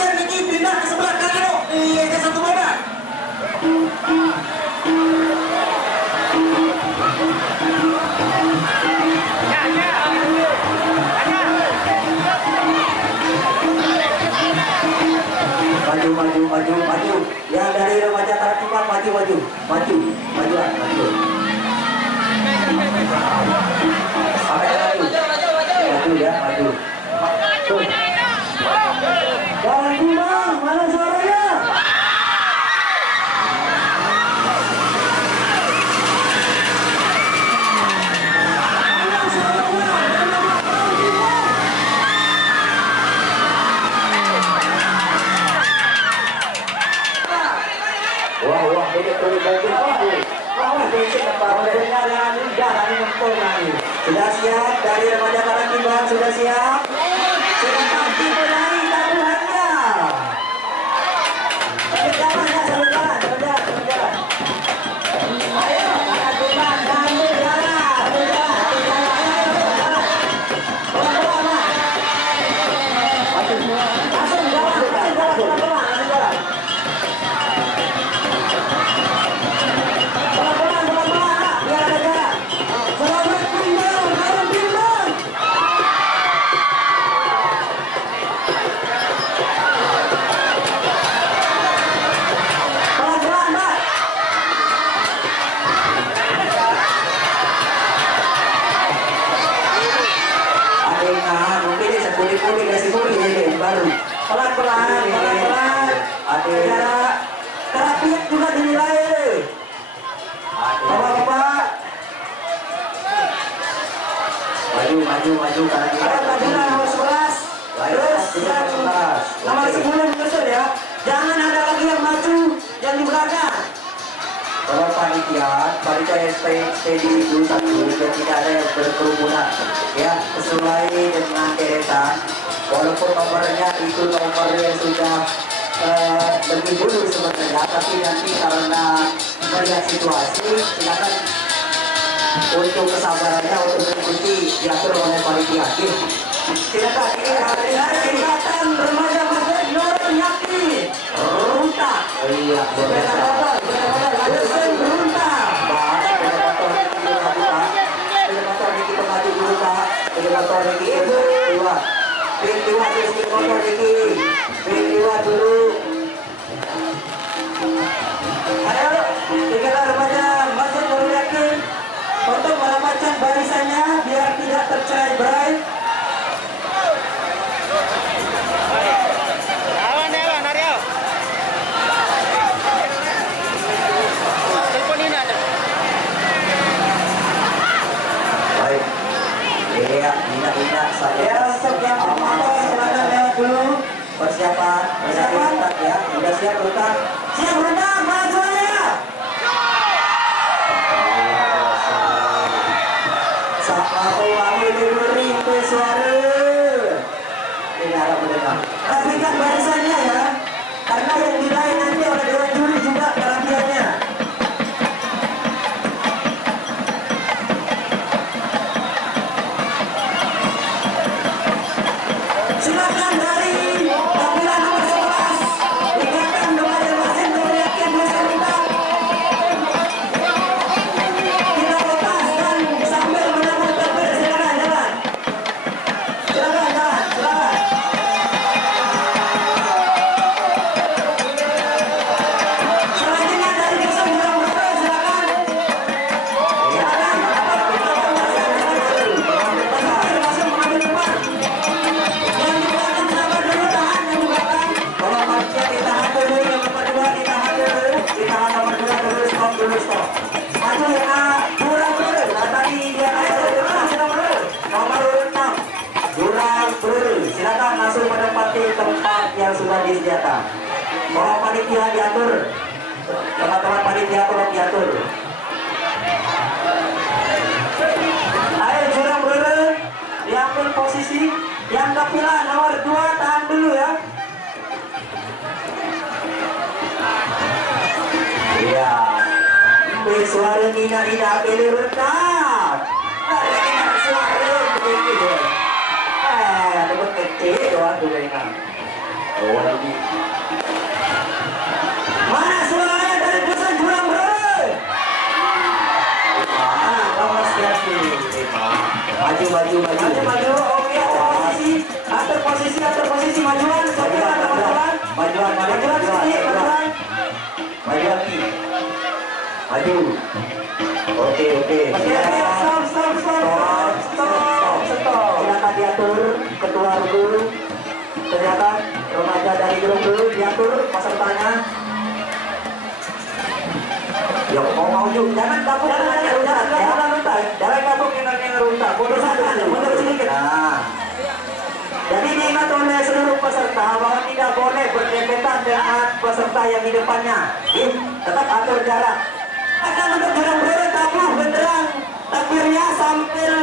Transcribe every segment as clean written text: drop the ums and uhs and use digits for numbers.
Fajar Niki pindah ke sebelah kanan. Iya, ke satu bola. Maju. Yang dari remaja Taratiba maju. Majuan. Maju ya, maju. Tuh. Jangan bimbang, mana suaranya? Sudah siap dari remaja Taratiba, sudah siap. Seperti menarik tabuhannya. Sebentar. Ayo, Taratiba, ambil jalan. Langsung jalan. Pelan. Ada terapiat juga dinilai. Bapak-bapak. Maju kanan kiri. Ada nomor 11. Terus nomor 10 menyusul ya. Jangan ada lagi yang maju, yang di belakang. Kalau panitia stay di situ satu, dan tidak ada yang berkerumunan. Ya, sesuai dengan deretan. Walaupun nomornya itu nomor yang sudah lebih dulu sebenarnya, tapi nanti karena melihat situasi, silakan untuk kesabarannya untuk mengikuti diatur oleh panitia. Silakan ini hari Ikatan Remaja Masjid Nurul Yakin Runta. Oh iya, benar. Runta. Motor Niki dua. Pintiwa terus motor Niki. Pintiwa dulu. Ayo, tinggal remaja Masjid Nurul Yakin untuk merapatkan barisannya biar tidak tercerai-berai. Iya, Ina saya untuk yang pertama silakan lewat dulu. Persiapan ya, udah siap berutak. Siap berutak, mana suaranya? Satu lagi diberi suara. Ini harap mendengar. Rapikan barisannya ya, karena yang dinilai nanti oleh dewan juri juga kerapiannya. Silakan dari tampilan nomor 11 Ikatan Remaja Masjid Nurul Yakin Nusantara. Kita lepas dan sambil menambah takbir. Silakan jalan. Selanjutnya dari desa Jurang Berapa, silakan. Masuk mengambil tempat. Yang di belakang sabar dulu, tahan yang di belakang. Kalau manusia ditahan dulu, yang nomor 2 ditahan dulu. Ditahan nomor 2 dulu, stop dulu, stop. Maju ya, Jurang dulu. Nah tadi dia nomor 6. Jurang dulu. Silakan langsung menempati tempat yang sudah disediakan. Mohon panitia diatur. Teman-teman panitia tolong diatur. Ayo Jurang dulu. Diambil posisi. Yang kapilah nomor 2 tahan dulu ya. Iya. Suara Nina pilih rendah. Ada suara begitu. Ada kecil doang dulu Nina. Oh, lagi. Mana suaranya dari pesan jurang bro? Nomor sekian maju. Oke, atur posisi majuan. Majuan. Maju. Oke. Stop. Silakan diatur ketua dulu. Ternyata remaja dari grup dulu diatur pesertanya. Ya mau juga, jangan kabur jangan runtak. Mundur sedikit. Nah. Jadi diingat oleh seluruh peserta bahwa tidak boleh berdempetan dengan peserta yang di depannya. Tetap atur jarak. Akan untuk jurang tabuh benderang takbirnya sambil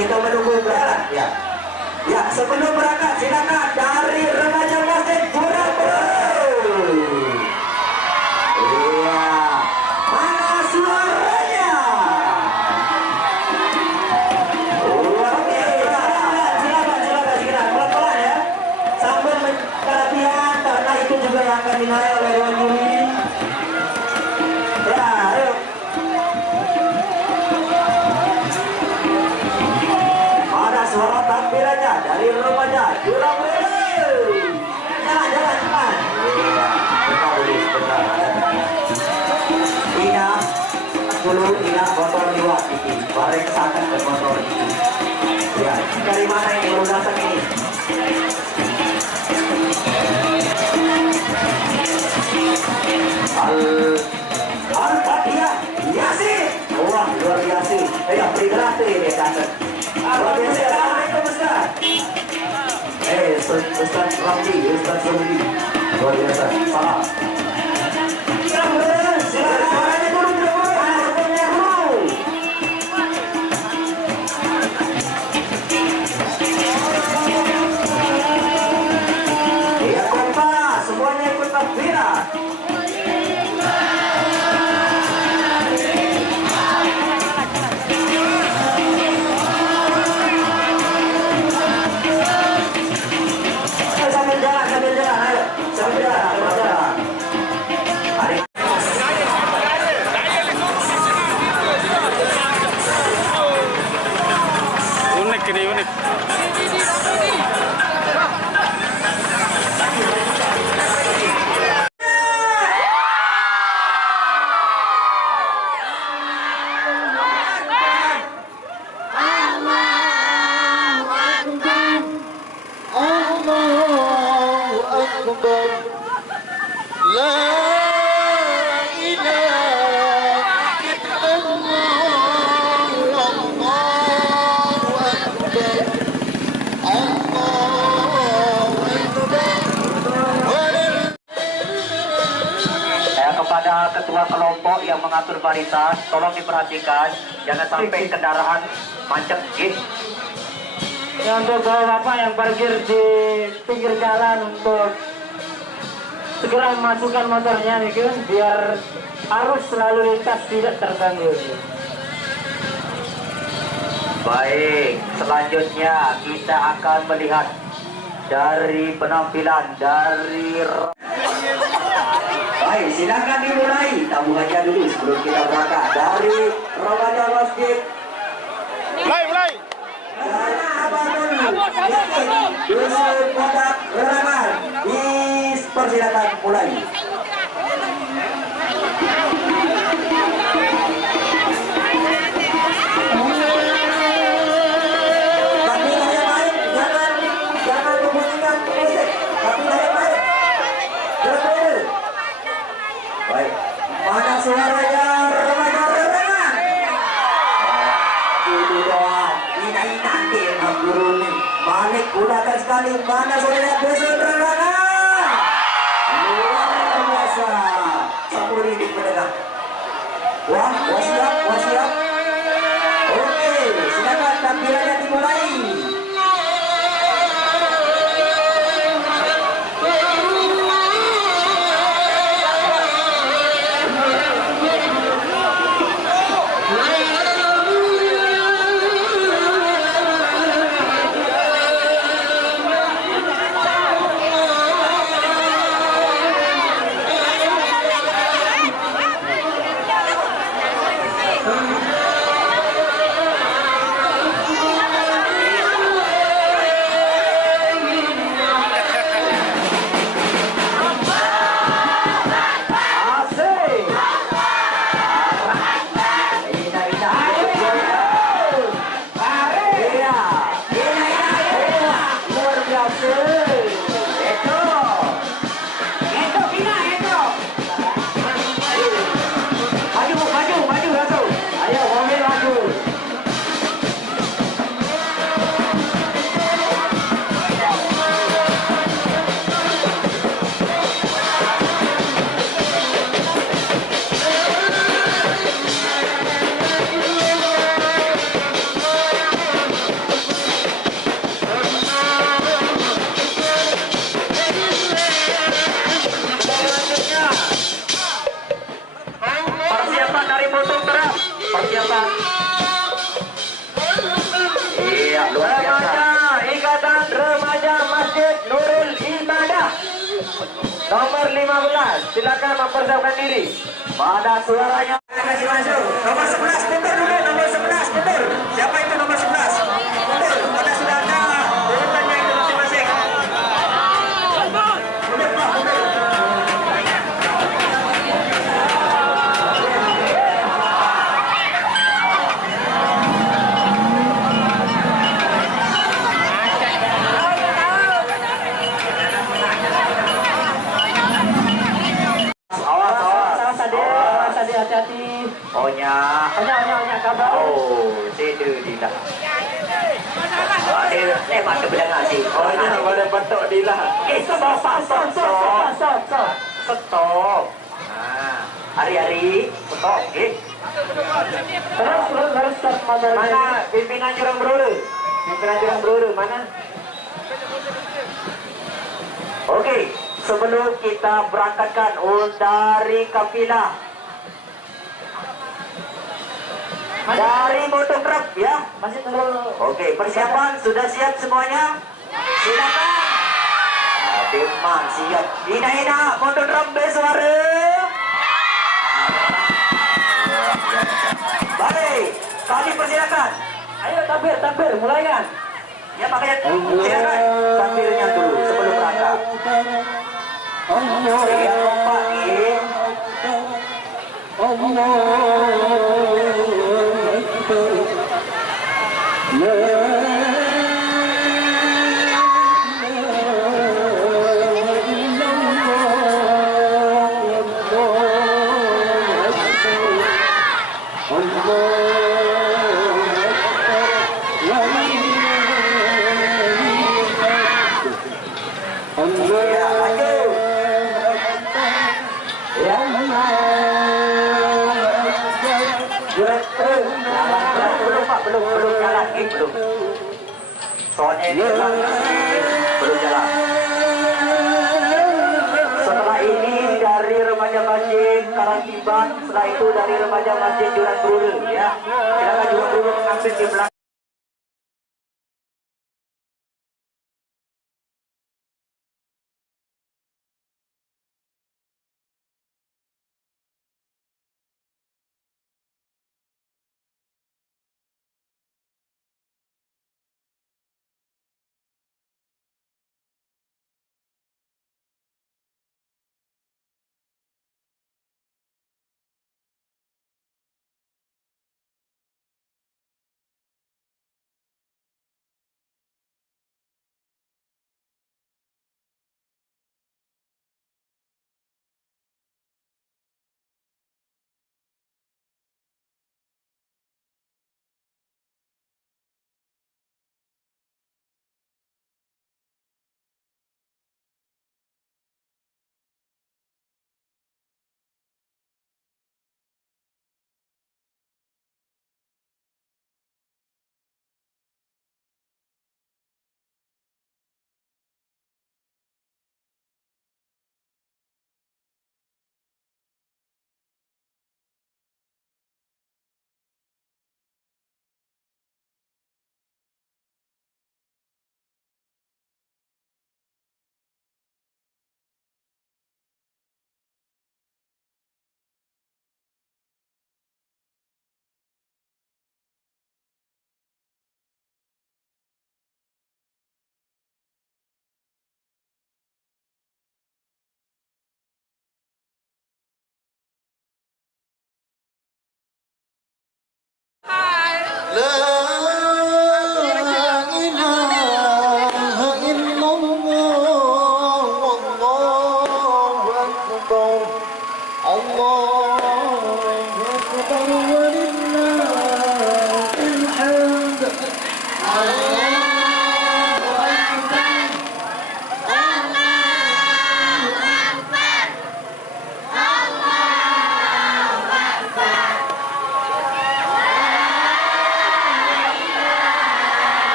kita menunggu berangkat. Ya, sebelum berangkat silakan dari remaja masjid jurang Iya. Mana suaranya? Oke, silakan pelan-pelan ya. Sambil perhatian karena itu juga yang akan dinilai oleh dewan juri. Ya, ayo. Ada suara takbirannya dari remaja jurang Jangan. Ina motor liwat ini, bareng kesana ke motor ini. Ya, dari mana ini baru datang ini? Al-Fatihah, Yasin. Wah, luar biasa. Ya, bergerak ini datang. Luar biasa. Assalamualaikum Ustaz. Ustaz Ramli, Ustaz Ramli. Luar biasa. Salam. Unik. Kepada ketua kelompok yang mengatur baritas, tolong diperhatikan jangan sampai kendaraan macet. Ya, untuk bapak yang parkir di pinggir jalan untuk segera memasukkan motornya nih kan, biar arus lalu lintas tidak terganggu. Baik, selanjutnya kita akan melihat dari penampilan dari. Baik, silakan dimulai tabungannya dulu sebelum kita berangkat dari remaja masjid. Mulai. Yusuf Kotak Rerangan, dipersilakan mulai. Jangan membunyikan musik. Baik, mana suaranya remaja Rerangan? Itu doang. Ini nanti guru nih. Manik gunakan sekali. Mana suaranya besok Rerangan? Luar biasa. 10.000 pendengar. Wah siap. Oke, silakan tampilannya dimulai. Masjid Nurul Ibadah. Nomor 15, silakan mempersiapkan diri. Pada suaranya Kasih masuk. Nomor 11 mundur dulu, nomor 11 mundur. Siapa itu nomor 11? Mundur. Pada sudah ada urutannya itu masing-masing. Mundur, Pak, mundur. awas tadi hati-hati. Ohnya. Hanya kabar. Oh, tidak. Dia lepas ke belakang nasi. Oh, ini boleh bentuk dilah. Stop. Stop. Hari-hari stop. Terus start motor. Mana pimpinan Jurang Beruru? Pimpinan Jurang Beruru mana? Oke, sebelum kita berangkatkan dari kafilah dari motocross ya. Masih terlalu. Oke, persiapan sudah siap semuanya? Silakan. Demam siap. Hina motocross bersuara. Balik, kami persilakan. Ayo tampil, mulai kan? Ya makanya silakan tampilnya dulu sebelum berangkat. Yang kompak nih. Ya, lanjut. Ya. Belum Pak, belum jalan, belum. Soalnya ini belum jalan. Setelah ini dari remaja masjid Karangtiban, setelah itu dari remaja masjid Jurang Beruru, ya. Silakan Jurang Beruru mengambil di belakang.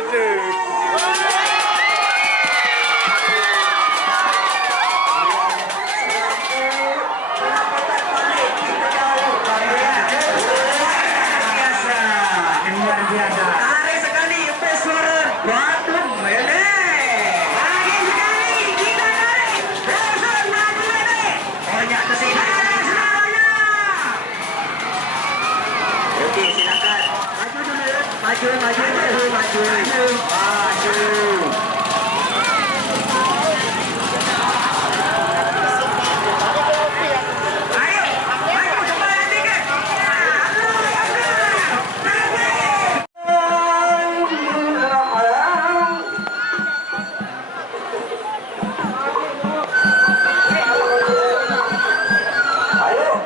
itu.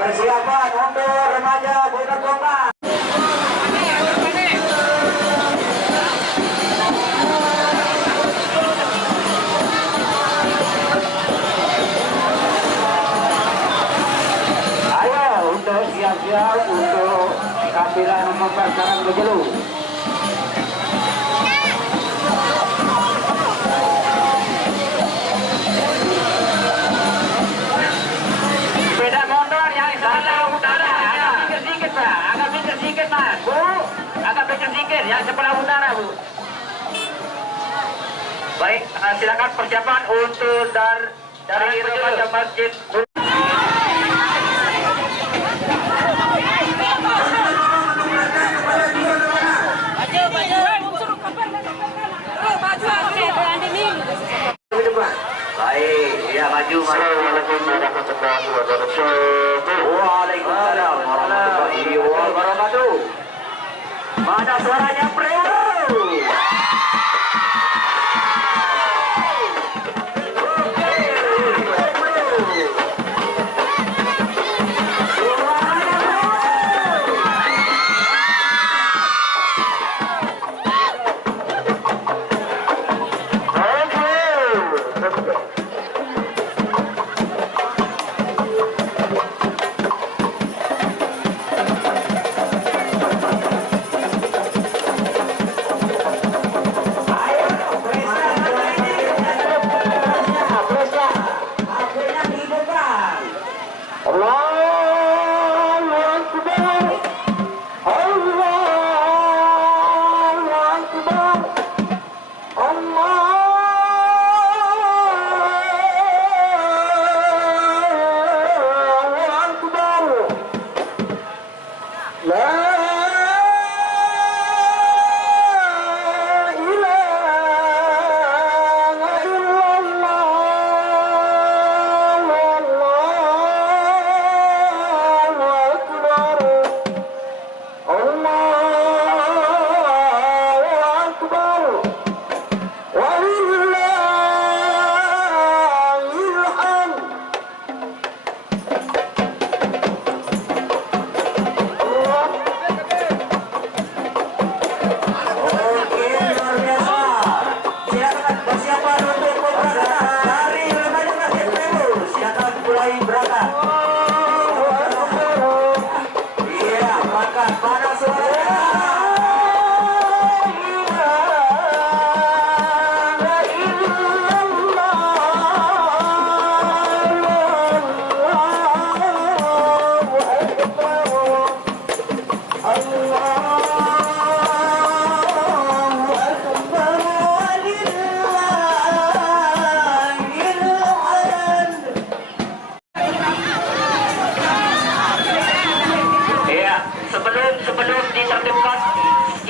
Persiapan untuk remaja Boyolali Kompas. Ayo untuk siap-siap untuk tampilan pemasaran Bejelu. Sepeda motor yang sebelah utara, agak pinggir sedikit Pak, agak pinggir sedikit Mas, Bu, agak pinggir sedikit yang sebelah utara Bu. Baik, silakan persiapan untuk dari remaja masjid. Baik, ya maju. Assalamualaikum warahmatullahi wabarakatuh. Waalaikumsalam warahmatullahi wabarakatuh. Mana suaranya Preo?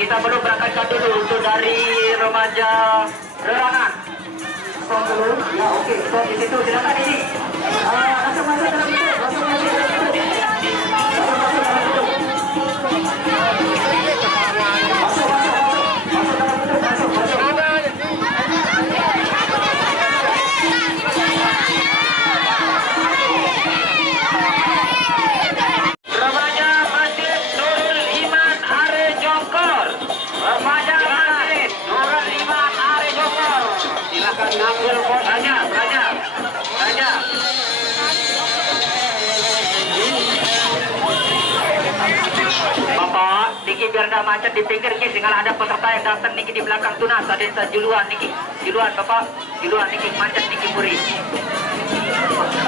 Kita belum berangkatkan dulu untuk dari remaja Lerangan. Stop dulu. Ya oke, stop di situ. Silakan ini. Langsung masuk dalam itu. Langsung masuk dalam itu. Ambil raja. biar tidak macet di pinggir Niki. Tinggal ada peserta yang datang Niki di belakang tunas. Ada juluan Niki. Juluan Bapak. Juluan Niki macet Niki Muri.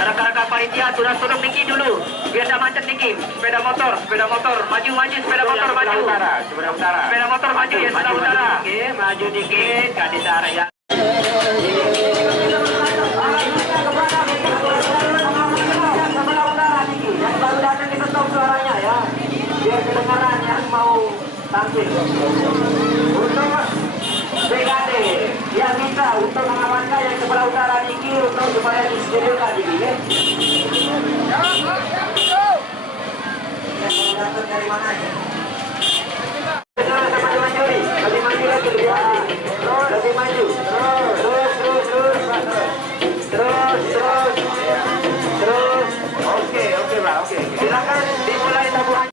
Rekan-rekan panitia tunas turun Niki dulu. Biar tidak macet Niki. Sepeda motor. Maju sepeda motor maju. Sepeda motor maju ya sebelah utara. Oke, maju dikit. Kadis area. Yang baru datang di stop suaranya ya, biar kedengaran yang mau tampil. Untuk BKD yang minta untuk mengamankan yang sebelah utara Niki untuk supaya disediakan Niki ya. Yang datang dari mana ya? Lebih maju lagi, lebih maju. Terus. Oke Pak, oke. Silakan dimulai tabuhan.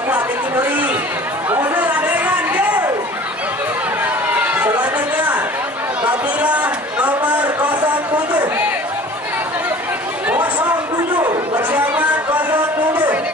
Kuat yang Muri.